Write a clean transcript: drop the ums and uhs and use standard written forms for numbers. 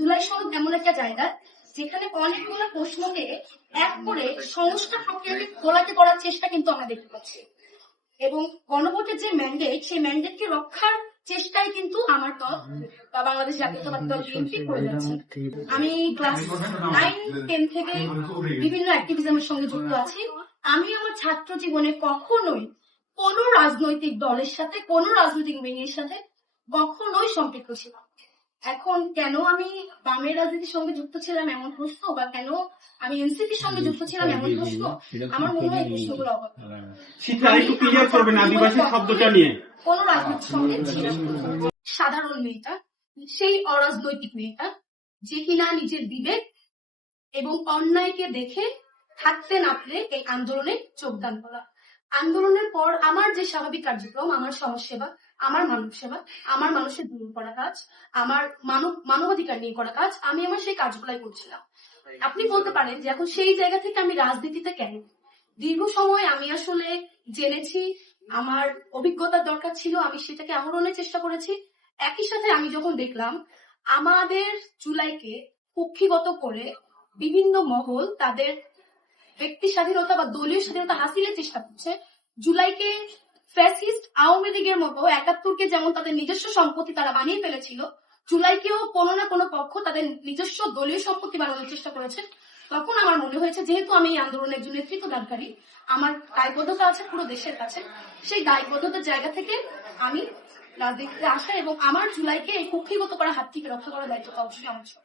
জুলাই সনদ এমন একটা জায়গা যেখানে অনেকগুলো প্রশ্নকে এক করে সংস্কার প্রক্রিয়াকে গোলাতে করার চেষ্টা কিন্তু আমরা দেখতে পাচ্ছি, এবং গণভোটের যে ম্যান্ডেট, সেই ম্যান্ডেটকে রক্ষার চেষ্টাই কিন্তু আমার দল বা বাংলাদেশ জাতীয়তাবাদী দল বিএনপি করে যাচ্ছে। আমি ক্লাস 9-10 থেকে বিভিন্ন অ্যাক্টিভিজমের সঙ্গে যুক্ত আছি। আমি আমার ছাত্র জীবনে কখনোই কোন রাজনৈতিক দলের সাথে, কোন রাজনৈতিক উইংয়ের সাথে কখনোই সম্পৃক্ত ছিলাম। এখন কেন আমি বামের রাজনীতির সঙ্গে যুক্ত ছিলাম এমন প্রশ্ন, বা কেন আমি এনসিপির সঙ্গে যুক্ত ছিলাম এমন প্রশ্ন, আমার মনে হয় প্রশ্নগুলো অভাব। কোন রাজনীতির সঙ্গে ছিলাম সাধারণ মেয়েটা, সেই অরাজনৈতিক মেয়েটা যে কিনা নিজের বিবেক এবং অন্যায়কে দেখে থাকতে না পেরে এই আন্দোলনে যোগদান করা। আন্দোলনের পর আমার যে স্বাভাবিক কার্যক্রম, আমার সমাজসেবা, আমার মানব সেবা, আমার মানুষের দূর করা কাজ, আমার মানবাধিকার নিয়ে করা কাজ, আমি আমার সেই কাজগুলাই করছিলাম। আপনি বলতে পারেন যে এখন সেই জায়গা থেকে আমি রাজনীতিতে কেন? দীর্ঘ সময় আমি আসলে জেনেছি, আমার অভিজ্ঞতার দরকার ছিল, আমি সেটাকে আহরণের চেষ্টা করেছি। একই সাথে আমি যখন দেখলাম আমাদের জুলাইকে কুক্ষিগত করে বিভিন্ন মহল তাদের ব্যক্তি স্বাধীনতা বা দলীয় স্বাধীনতা হাসিলের চেষ্টা করছে, জুলাইকে ফ্যাসিস্ট আওয়ামী লীগের মতো ৭১কে যেমন তাদের নিজস্ব সম্পত্তি তারা বানিয়ে ফেলেছিল, জুলাইকেও কোনো না কোনো পক্ষ তাদের নিজস্ব দলীয় সম্পত্তি বানানোর চেষ্টা করেছে। তখন আমার মনে হয়েছে, যেহেতু আমি এই আন্দোলনের একজন নেতৃত্ব দানকারী, আমার দায়বদ্ধতা আছে পুরো দেশের কাছে, সেই দায়বদ্ধতার জায়গা থেকে আমি রাজনীতিতে আসা এবং আমার জুলাইকে এই কুক্ষিগত করা হাত থেকে রক্ষা করার দায়িত্বটা অবশ্যই আমার ছিল।